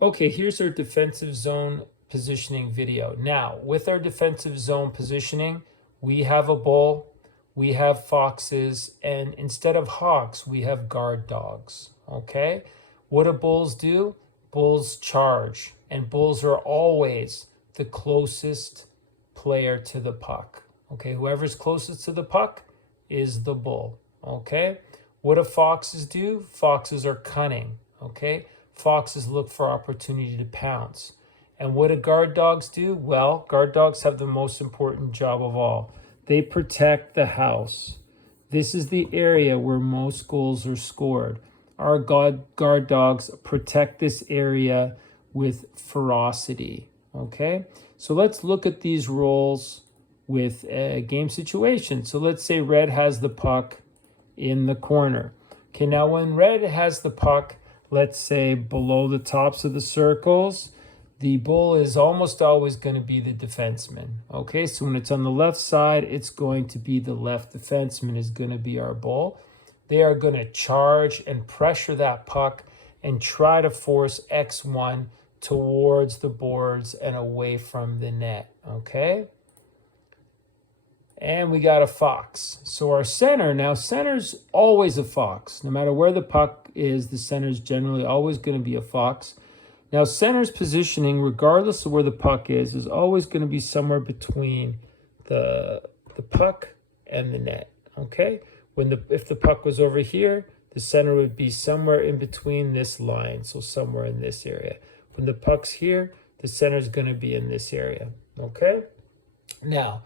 Okay, here's our defensive zone positioning video. Now, with our defensive zone positioning, we have a bull, we have foxes, and instead of hawks, we have guard dogs. Okay? What do bulls do? Bulls charge, and bulls are always the closest player to the puck. Okay, whoever's closest to the puck is the bull. Okay? What do foxes do? Foxes are cunning. Okay? Foxes look for opportunity to pounce. And what do guard dogs do? Well, guard dogs have the most important job of all. They protect the house. This is the area where most goals are scored. Our guard dogs protect this area with ferocity. Okay? So let's look at these roles with a game situation. So let's say red has the puck in the corner. Okay, now when red has the puck, let's say below the tops of the circles, the bull is almost always going to be the defenseman. Okay, so when it's on the left side, it's going to be the left defenseman is going to be our bull. They are going to charge and pressure that puck and try to force X1 towards the boards and away from the net. Okay, and we got a fox. So our center, now center's always a fox. No matter where the puck is, the center's generally always going to be a fox. Now center's positioning, regardless of where the puck is always going to be somewhere between the puck and the net. Okay? If the puck was over here, the center would be somewhere in between this line, so somewhere in this area. When the puck's here, the center's going to be in this area. Okay? Now,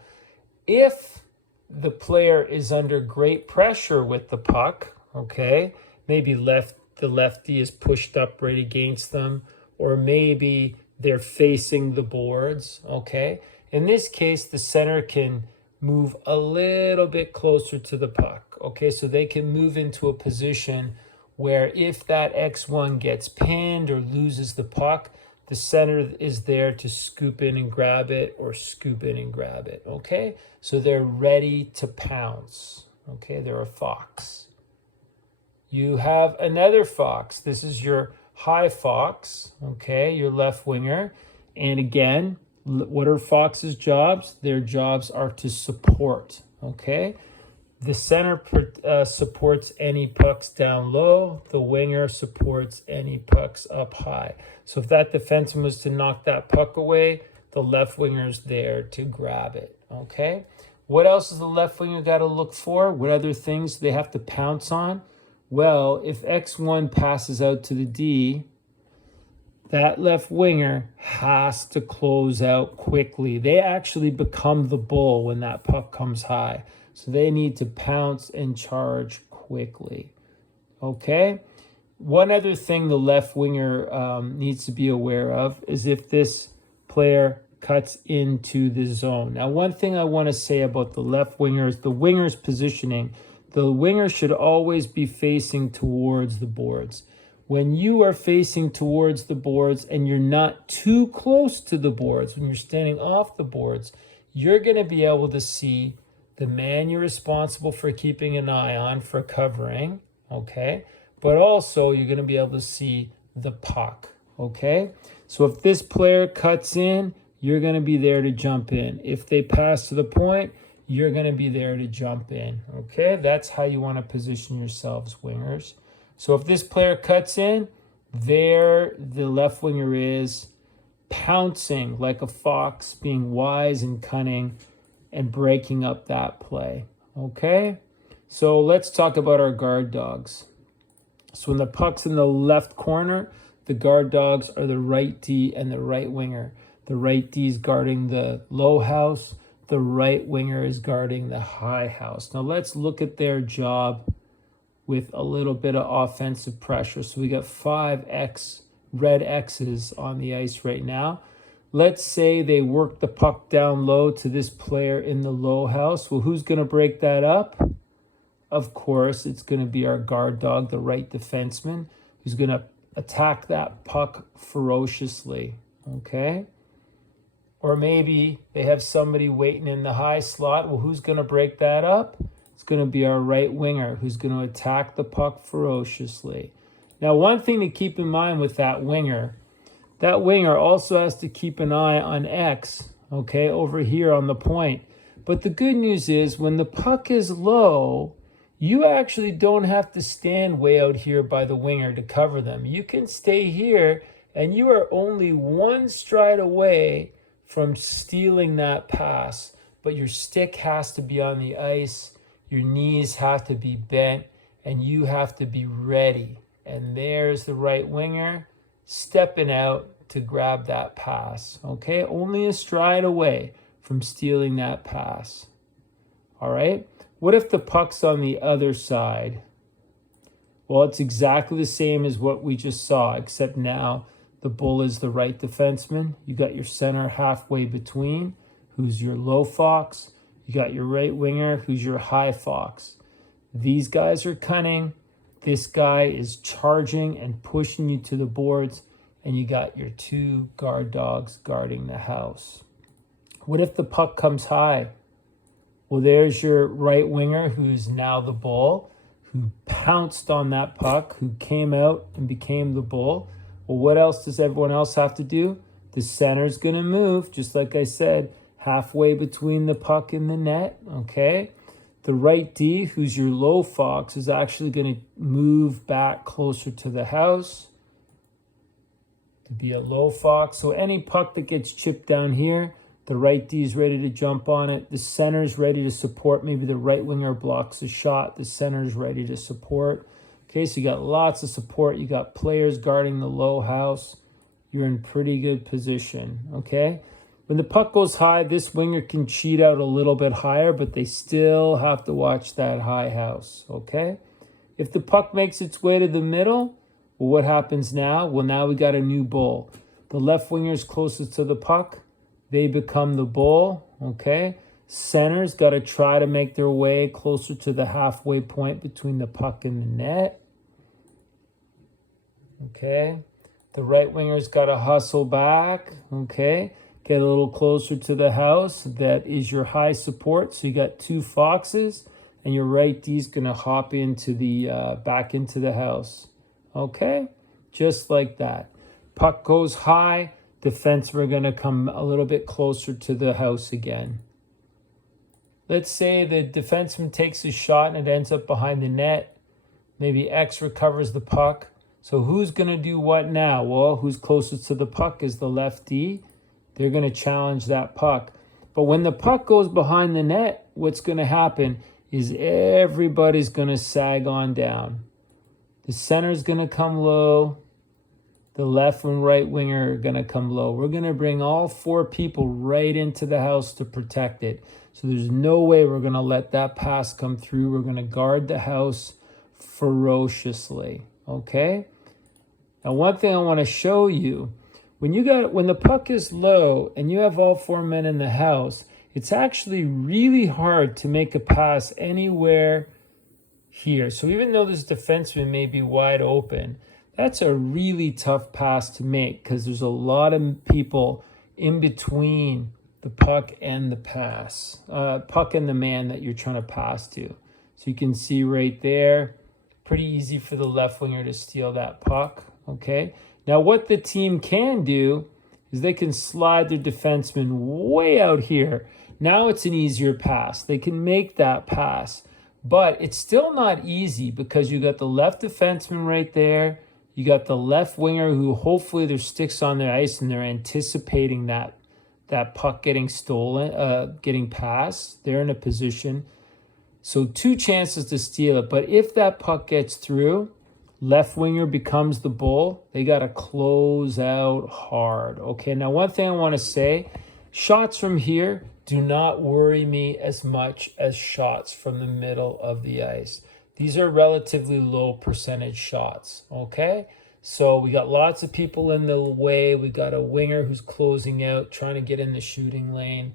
if the player is under great pressure with the puck, okay, maybe the lefty is pushed up right against them, or maybe they're facing the boards, okay? In this case, the center can move a little bit closer to the puck, okay? So they can move into a position where if that X1 gets pinned or loses the puck, the center is there to scoop in and grab it or scoop in and grab it, okay? So they're ready to pounce, okay? They're a fox. You have another fox. This is your high fox, okay? Your left winger. And again, what are foxes' jobs? Their jobs are to support, okay? The center supports any pucks down low. The winger supports any pucks up high. So if that defenseman was to knock that puck away, the left winger's there to grab it, okay? What else does the left winger got to look for? What other things do they have to pounce on? Well, if X1 passes out to the D, that left winger has to close out quickly. They actually become the bull when that puck comes high. So they need to pounce and charge quickly. Okay? One other thing the left winger needs to be aware of is if this player cuts into the zone. Now, one thing I want to say about the left winger is the winger's positioning. The winger should always be facing towards the boards. When you are facing towards the boards and you're not too close to the boards, when you're standing off the boards, you're going to be able to see the man you're responsible for keeping an eye on, for covering, okay? But also you're going to be able to see the puck, okay? So if this player cuts in, you're going to be there to jump in. If they pass to the point, you're going to be there to jump in, okay? That's how you want to position yourselves, wingers. So if this player cuts in, there the left winger is pouncing like a fox, being wise and cunning and breaking up that play, okay? So let's talk about our guard dogs. So when the puck's in the left corner, the guard dogs are the right D and the right winger. The right D is guarding the low house. The right winger is guarding the high house. Now let's look at their job with a little bit of offensive pressure. So we got 5 red X's on the ice right now. Let's say they work the puck down low to this player in the low house. Well, who's going to break that up? Of course, it's going to be our guard dog, the right defenseman, who's going to attack that puck ferociously, okay? Or maybe they have somebody waiting in the high slot. Well, who's going to break that up? It's going to be our right winger, who's going to attack the puck ferociously. Now, one thing to keep in mind with that winger, That winger also has to keep an eye on X, okay, over here on the point. But the good news is when the puck is low, you actually don't have to stand way out here by the winger to cover them. You can stay here, and you are only one stride away from stealing that pass. But your stick has to be on the ice, your knees have to be bent, and you have to be ready. And there's the right winger stepping out to grab that pass. Okay, only a stride away from stealing that pass. All right, what if the puck's on the other side? Well, it's exactly the same as what we just saw, except now the bull is the right defenseman. You got your center halfway between, who's your low fox. You got your right winger, who's your high fox. These guys are cunning. This guy is charging and pushing you to the boards, and you got your two guard dogs guarding the house. What if the puck comes high? Well, there's your right winger, who's now the bull, who pounced on that puck, who came out and became the bull. Well, what else does everyone else have to do? The center's going to move, just like I said, halfway between the puck and the net, okay? The right D, who's your low fox, is actually going to move back closer to the house to be a low fox. So any puck that gets chipped down here, the right D is ready to jump on it. The center's ready to support. Maybe the right winger blocks a shot. The center's ready to support. Okay, so you got lots of support. You got players guarding the low house. You're in pretty good position, okay? When the puck goes high, this winger can cheat out a little bit higher, but they still have to watch that high house, okay? If the puck makes its way to the middle, well, what happens now? Well, now we got a new bull. The left winger's closest to the puck. They become the bull, okay? Center's got to try to make their way closer to the halfway point between the puck and the net, okay? The right winger's got to hustle back, okay? Get a little closer to the house. That is your high support. So you got two foxes, and your right D's going to hop into the back into the house. Okay, just like that. Puck goes high. Defensemen are going to come a little bit closer to the house again. Let's say the defenseman takes a shot and it ends up behind the net. Maybe X recovers the puck. So who's going to do what now? Well, who's closest to the puck is the left D. They're going to challenge that puck. But when the puck goes behind the net, what's going to happen is everybody's going to sag on down. The center's going to come low. The left and right winger are going to come low. We're going to bring all four people right into the house to protect it. So there's no way we're going to let that pass come through. We're going to guard the house ferociously. Okay? Now, one thing I want to show you, when the puck is low and you have all four men in the house, it's actually really hard to make a pass anywhere here. So even though this defenseman may be wide open, that's a really tough pass to make because there's a lot of people in between the puck and the puck and the man that you're trying to pass to. So you can see right there, pretty easy for the left winger to steal that puck, okay? Now what the team can do is they can slide their defenseman way out here. Now it's an easier pass. They can make that pass, but it's still not easy because you got the left defenseman right there. You got the left winger who hopefully their stick's on their ice and they're anticipating that puck getting stolen, getting passed. They're in a position. So two chances to steal it. But if that puck gets through, left winger becomes the bull. They got to close out hard. Okay, now one thing I want to say, shots from here do not worry me as much as shots from the middle of the ice. These are relatively low percentage shots, okay? So we got lots of people in the way. We got a winger who's closing out, trying to get in the shooting lane.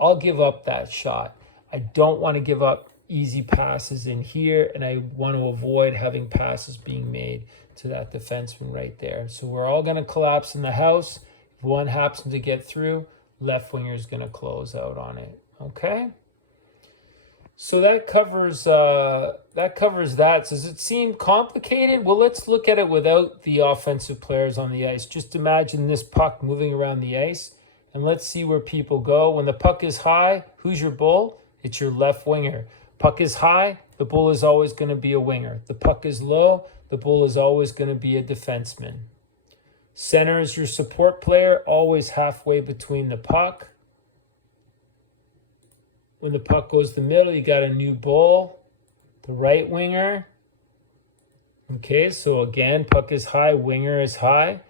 I'll give up that shot. I don't want to give up easy passes in here, and I want to avoid having passes being made to that defenseman right there. So we're all going to collapse in the house. If one happens to get through, left winger is going to close out on it, okay? So that covers that. Does it seem complicated? Well, let's look at it without the offensive players on the ice. Just imagine this puck moving around the ice, and let's see where people go. When the puck is high, who's your bull? It's your left winger. Puck is high, the bull is always going to be a winger. The puck is low, the bull is always going to be a defenseman. Center is your support player, always halfway between the puck. When the puck goes to the middle, you got a new bull, the right winger. Okay, so again, puck is high, winger is high.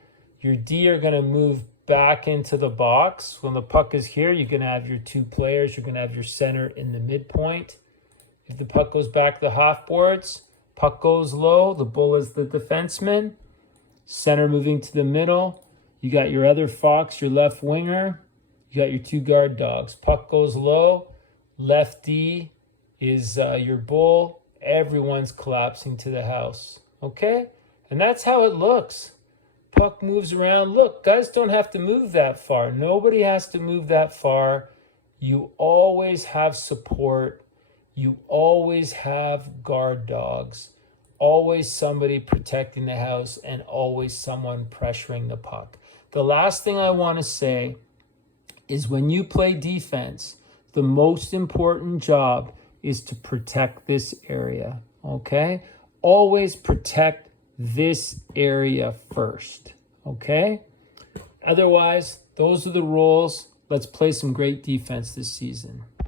Your D are going to move back into the box. When the puck is here, you're going to have your two players. You're going to have your center in the midpoint. If the puck goes back to the half boards, puck goes low, the bull is the defenseman. Center moving to the middle. You got your other fox, your left winger. You got your two guard dogs. Puck goes low. Left D is your bull. Everyone's collapsing to the house. Okay? And that's how it looks. Puck moves around. Look, guys don't have to move that far. Nobody has to move that far. You always have support. You always have guard dogs. Always somebody protecting the house and always someone pressuring the puck. The last thing I want to say is when you play defense, the most important job is to protect this area, okay? Always protect this area first, okay? Otherwise, those are the rules. Let's play some great defense this season.